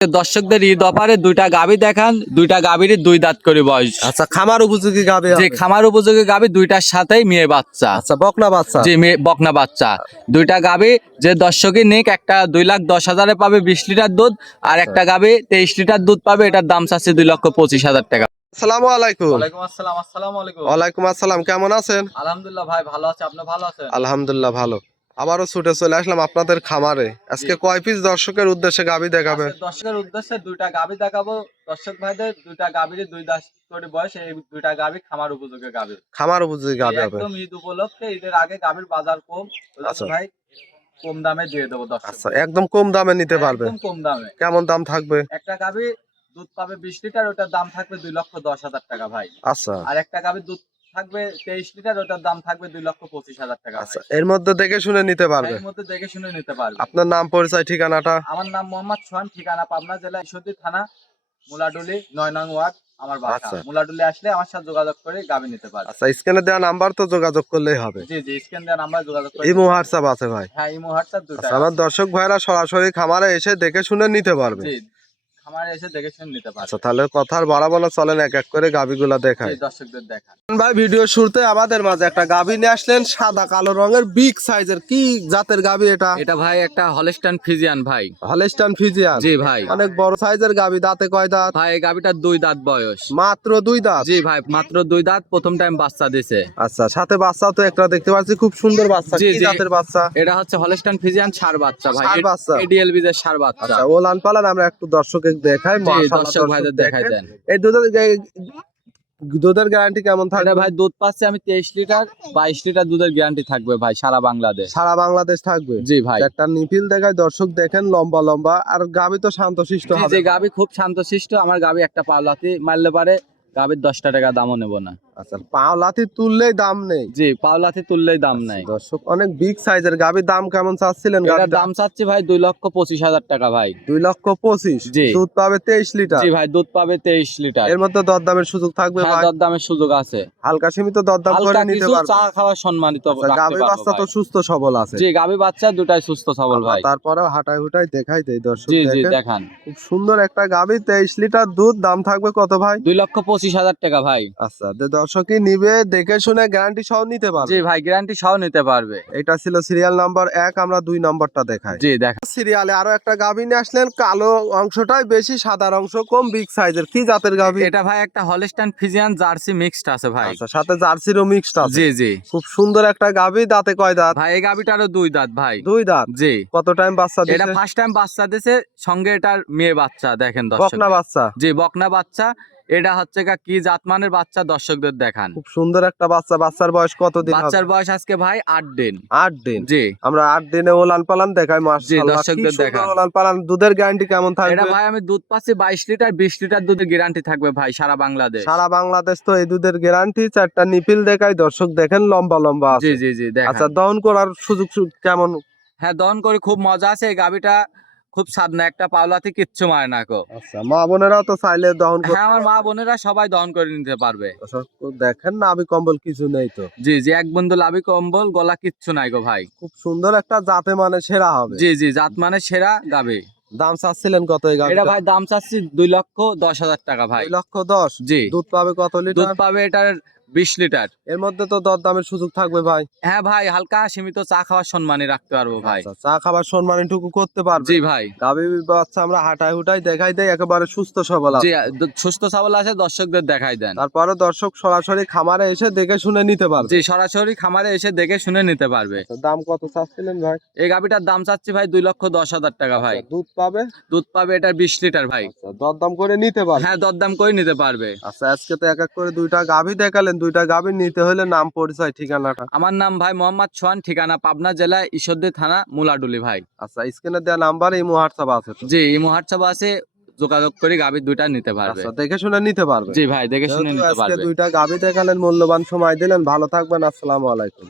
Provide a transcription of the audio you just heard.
দর্শকদের ঈদ অফারে দুইটা গাভী দেখান, দুইটা গাভীরই দুই দাঁত করে বয়স। আচ্ছা, খামার উপযোগী গাবে যে খামার উপযোগী গাভী দুইটার সাথেই মেয়ে বাচ্চা। আচ্ছা, বকনা বাচ্চা। জি, মেয়ে বকনা বাচ্চা। দুইটা গাভী যে দর্শকই নিক, একটা 2,10,000-এ পাবে 20 লিটার দুধ, আর একটা গাভী 23 লিটার দুধ পাবে। এটার দাম চাচ্ছে 2,25,000 টাকা। আসসালামু আলাইকুম। ওয়ালাইকুম আসসালাম। আসসালামু আলাইকুম। ওয়ালাইকুম আসসালাম, কেমন আছেন? আলহামদুলিল্লাহ ভাই, ভালো আছে। আপনি ভালো আছেন? আলহামদুলিল্লাহ ভালো। আবারও ছুটে চলে আসলাম আপনাদের খামারে। আজকে কয় পিস দর্শকের উদ্দেশ্যে গাবি দেখাবে? আজকে দর্শকের উদ্দেশ্যে দুইটা গাভী দেখাবো দর্শক ভাইদের। দুইটা গাভীরই দুই দাঁত করে বয়স। এই দুইটা গাভী খামার উপযোগী গাভী। খামার উপযোগী গাবি হবে। একদম ঈদ উপলক্ষে, ঈদের আগে গাভীর বাজার কম, আচ্ছা ভাই কম দামে দিয়ে দেবো দর্শক। আচ্ছা, একদম কম দামে নিতে পারবে। একদম কম দামে। কেমন দাম থাকবে? একটা গাভী দুধ পাবে 20 লিটার, ওটার দাম থাকবে 2,10,000 টাকা ভাই। আচ্ছা আর একটা গাভীর দুধ থাকবে 23 লিটার, ওটার দাম থাকবে 2,25,000 টাকা। আচ্ছা, এর মধ্যে দেখে শুনে নিতে পারবে। এর মধ্যে দেখে শুনে নিতে পারবে। আপনার নাম, পরিচয়, ঠিকানাটা? আমার নাম মোহাম্মদ সোহান, ঠিকানা পাবনা জেলা ঈশ্বরদী থানা, মুলাডুলি 9 নং ওয়ার্ড আমার বাসা। আচ্ছা। মুলাডুলি আসলে আমার সাথে যোগাযোগ করে গাভী নিতে পারবে। আচ্ছা, স্ক্রিনে দেওয়া নাম্বার তো যোগাযোগ করলেই হবে। জি জি, স্ক্যান দেওয়া নাম্বার যোগাযোগ করে। ইমো হোয়াটসঅ্যাপ আছে ভাই? হ্যাঁ, ইমো হোয়াটসঅ্যাপ দুটো আচ্ছা, আমার দর্শক ভাইরা সরাসরি খামারে এসে দেখে শুনে নিতে পারবে। জি, খামারে এসে দেখে শুনে নিতে পারবে। আচ্ছা, তাহলে কথার বাড়াবো না, চলেন এক এক করে গাবিগুলা দেখাই। জি, দর্শকদের দেখান। ভাই, ভিডিও শুরুতে আমাদের মাঝে একটা গাভী নিয়ে আসলেন, সাদা কালো রঙের, বিগ সাইজের। কি জাতের গাভী এটা? এটা ভাই একটা হলস্টাইন ফ্রিজিয়ান ভাই। Holstein Friesian? জি ভাই। অনেক বড় সাইজের গাভী। দাঁতে কয় দাঁত? ভাই এই গাভীটার 2 দাঁত বয়স। মাত্র 2 দাঁত? জি ভাই, মাত্র 2 দাঁত, প্রথম টাইম বাচ্চা দিছে। আচ্ছা, সাথে বাচ্চা তো একটা দেখতে পাচ্ছি, খুব সুন্দর বাচ্চা। জি, কি জি। জাতের বাচ্চা? এটা হচ্ছে হলস্টাইন ফ্রিজিয়ান ষাঁড় বাচ্চা ভাই। ষাঁড় বাচ্চা? এডিএলবি এর ষাঁড় বাচ্চা। আচ্ছা, ওলান পালান আমরা একটু দর্শকের দেখাই। জি, মাশাআল্লাহ, দর্শক ভাইদের দেখাই দেন। এই দুধের গ্যারান্টি কেমন এটা থাকবে? ভাই দুধ পাচ্ছে আমি 23 লিটার, 22 লিটার দুধের গ্যারান্টি থাকবে ভাই সারা বাংলাদেশ। সারা বাংলাদেশ থাকবে? জি ভাই। একটা নিপিল দেখায় দর্শক দেখেন, লম্বা লম্বা। আর গাভী তো শান্তশিষ্ট জি হবে। জি, গাভী খুব শান্তশিষ্ট। আমার গাভী একটা পাওলাতি মারলে পারে গাভীর 10 টাকা দামও নেব না। আচ্ছা, পাও লাথি তুললেই দাম নেই? জি, পাওলাতি তুললেই দাম নাই। দর্শক, অনেক বিগ সাইজের গাভীর দাম কেমন চাচ্ছিলেন? এটার গাভীর দাম চাচ্ছি ভাই 2,25,000 টাকা ভাই। 2,25,000? জি। দুধ পাবে 23 লিটার? জি ভাই, দুধ পাবে 23 লিটার। এর মধ্যে দরদামের সুযোগ থাকবে হ্যাঁ, ভাই? দরদামের সুযোগ আছে। হালকা সীমিত দরদাম করে হালকা নিতে কিছু পারবে? চা খাওয়া সম্মানিত আচ্ছা, রাখতে গাভী পারবো বাচ্চা তো ভাই। সুস্থ সবল আছে? জি, গাভী বাচ্চা দুটাই সুস্থ সবল ভাই। তারপরেও হাঁটাই হুটাই দেখাই দেই দর্শক। জি জি, দেখেন দেখান। খুব সুন্দর একটা গাভী, 23 লিটার দুধ। দাম থাকবে কত ভাই? 2,25,000 টাকা ভাই। আচ্ছা, দর্শকই নিবে দেখে শুনে গ্যারান্টি সহ নিতে জি পারবে? ভাই, গ্যারান্টি সহ নিতে পারবে। এটা ছিল সিরিয়াল নাম্বার 1, আমরা 2 নম্বরটা দেখাই। জি দেখান। সিরিয়ালে আরো একটা গাভী নিয়ে আসলেন, কালো অংশটাই বেশি, সাদার অংশ কম, বিগ সাইজের। কি জাতের গাভী? এটা ভাই একটা হলস্টাইন ফ্রিজিয়ান জার্সি মিক্সড আছে ভাই। আচ্ছা, সাথে জার্সিরও মিক্সড আছে? জি জি। খুব সুন্দর একটা গাভী। দাঁতে কয় দাঁত? ভাই এই গাভীটারও 2 দাঁত ভাই। 2 দাঁত? জি। কত টাইম বাচ্চা এটা দিছে? ফার্স্ট টাইম বাচ্চা দিছে, সঙ্গে এটার মেয়ে বাচ্চা দেখেন দর্শক। বকনা বাচ্চা? জি, বকনা বাচ্চা। এটা হচ্ছে কি জাতমানের বাচ্চা দর্শকদের দেখান। খুব সুন্দর একটা বাচ্চা। বাচ্চার বয়স কতদিন হবে? বাচ্চার বয়স আজকে ভাই 8 দিন। 8 দিন? জি। আমরা 8 দিনে ওলান পালান দেখাই। মাশাআল্লাহ, দর্শকদের কি সুন্দর দেখান। ওলান পালান। দুধের গ্যারান্টি কেমন এটা থাকবে? ভাই আমি দুধ পাচ্ছি 22 লিটার, 20 লিটার দুধের গ্যারান্টি থাকবে ভাই সারা বাংলাদেশ। সারা বাংলাদেশ তো এই দুধের গ্যারান্টি। 4টা নিপিল দেখাই দর্শক দেখেন, লম্বা লম্বা আছে। জি জি জি, দেখান। আচ্ছা, দহন করার সুযোগ কেমন? হ্যাঁ, দহন করে খুব মজা আছে। এই গাভীটা খুব স্বাদ না, একটা পাওলাতে কিচ্ছু মারে না কো। আচ্ছা, মা বোনেরাও তো চাইলে দহন করতে হ্যাঁ, আমার মা বোনেরা সবাই দহন করে নিতে পারবে। দর্শক দেখেন, নাভি কম্বল কিছু নেই তো? জি জি, এক বন্ধু লাভি কম্বল, গলা কিচ্ছু নাই গো ভাই। খুব সুন্দর একটা জাতে মানে সেরা হবে। জি জি, জাত মানে সেরা গাভী। দাম চাচ্ছিলেন কত এই এটা গাভীটা? ভাই দাম চাচ্ছি 2,10,000 টাকা ভাই। 2,10,000? জি। দুধ পাবে কত দুধ লিটার? পাবে এটার 20 লিটার। এর মধ্যে তো দরদামের সুযোগ থাকবে ভাই? হ্যাঁ ভাই, হালকা সীমিত চা খাওয়ার সম্মানই রাখতে পারবো ভাই। আচ্ছা, চা খাবার সম্মানটুকু করতে পারবে? জি ভাই। গাভী বাচ্চা আমরা হাঁটাই হুটাই দেখাই দেই, একেবারে সুস্থ সবল জি, আছে। সুস্থ সবল আছে, দর্শকদের দেখাই দেন। তারপরে দর্শক সরাসরি খামারে এসে দেখে শুনে নিতে পারবে? জি, সরাসরি খামারে এসে দেখে শুনে নিতে পারবে। আচ্ছা, দাম কত চাচ্ছিলেন ভাই? এই গাভীটার দাম চাচ্ছি ভাই 2,10,000 টাকা ভাই। আচ্ছা, দুধ পাবে? দুধ পাবে এটার 20 লিটার ভাই। আচ্ছা, দরদাম করে নিতে পারবে? হ্যাঁ, দরদাম করে নিতে পারবে। আচ্ছা, আজকে তো এক এক করে 2টা গাভী দেখালেন। 2টা গাভী নিতে হলে নাম, পরিচয়, ঠিকানাটা? আমার নাম ভাই মোহাম্মদ সোহান, ঠিকানা পাবনা জেলা ঈশ্বরদী থানা মুলাডুলি ভাই। আচ্ছা, স্ক্রিনে দেওয়া নাম্বার ইমো হোয়াটসঅ্যাপ আছে তো? জি, ইমো হোয়াটসঅ্যাপ আছে, যোগাযোগ করে গাভী 2টা নিতে পারবে। আচ্ছা, দেখে শুনে নিতে পারবে? জি ভাই, দেখে শুনে যেহেতু নিতে আজকে পারবে। 2টা গাভী দেখালেন, মূল্যবান সময় দিলেন, ভালো থাকবেন। আসসালামু আলাইকুম।